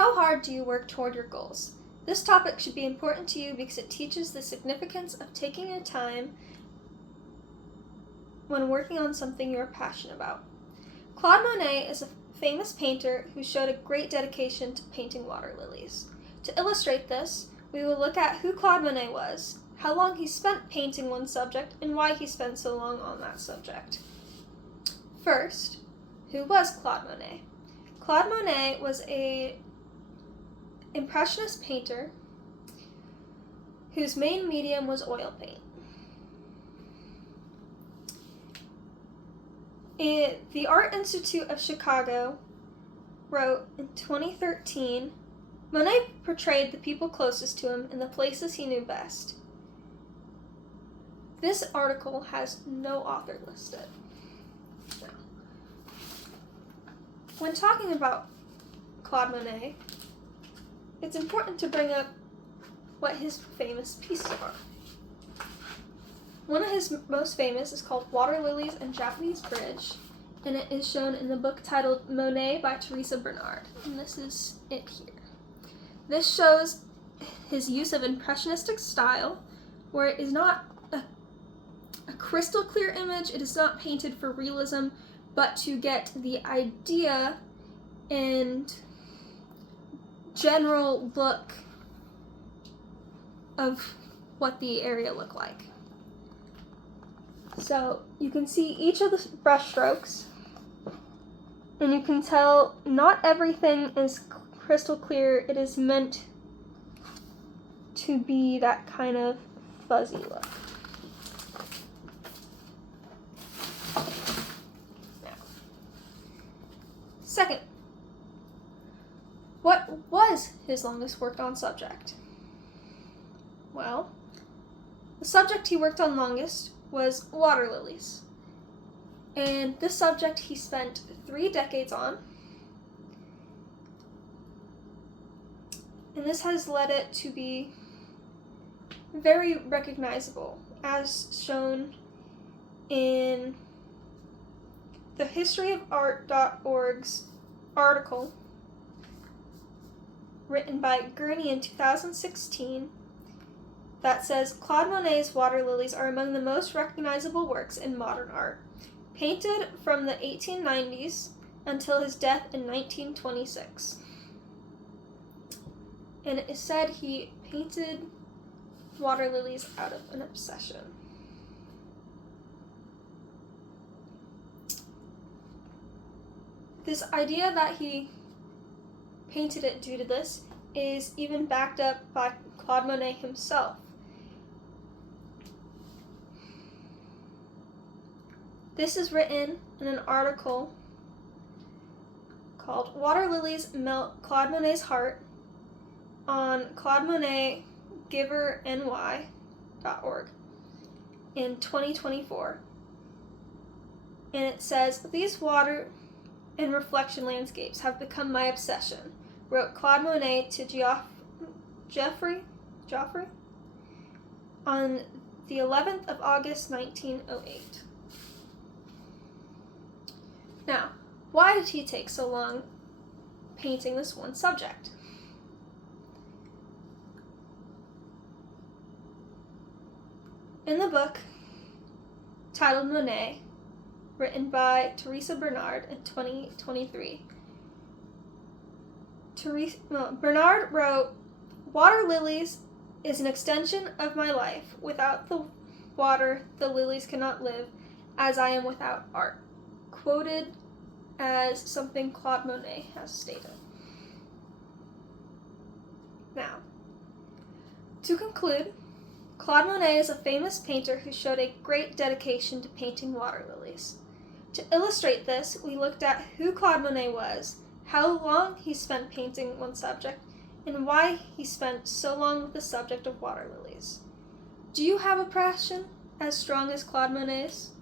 How hard do you work toward your goals? This topic should be important to you because it teaches the significance of taking your time when working on something you are passionate about. Claude Monet is a famous painter who showed a great dedication to painting water lilies. To illustrate this, we will look at who Claude Monet was, how long he spent painting one subject, and why he spent so long on that subject. First, who was Claude Monet? Claude Monet was an Impressionist painter whose main medium was oil paint. The Art Institute of Chicago wrote in 2013, Monet portrayed the people closest to him and the places he knew best. This article has no author listed. Now, when talking about Claude Monet, it's important to bring up what his famous pieces are. One of his most famous is called Water Lilies and Japanese Bridge, and it is shown in the book titled Monet by Teresa Bernard, and this is it here. This shows his use of impressionistic style, where it is not a crystal clear image, it is not painted for realism, but to get the idea and general look of what the area looked like. So you can see each of the brush strokes, and you can tell not everything is crystal clear. It is meant to be that kind of fuzzy look. Now, second, what was his longest worked on subject? Well, the subject he worked on longest was water lilies. And this subject he spent 3 decades on. And this has led it to be very recognizable, as shown in the historyofart.org's article written by Gurney in 2016 that says Claude Monet's water lilies are among the most recognizable works in modern art, painted from the 1890s until his death in 1926. And it is said he painted water lilies out of an obsession. This idea that he painted it due to this is even backed up by Claude Monet himself. This is written in an article called Water Lilies Melt Claude Monet's Heart on Claude Monet GiverNY.org in 2024. And it says, "These water and reflection landscapes have become my obsession," wrote Claude Monet to Geoffrey on the 11th of August, 1908. Now, why did he take so long painting this one subject? In the book titled Monet, written by Teresa Bernard in 2023, Bernard wrote, "Water lilies is an extension of my life. Without the water, the lilies cannot live, as I am without art," quoted as something Claude Monet has stated. Now, to conclude, Claude Monet is a famous painter who showed a great dedication to painting water lilies. To illustrate this, we looked at who Claude Monet was, how long he spent painting one subject, and why he spent so long with the subject of water lilies. Do you have a passion as strong as Claude Monet's?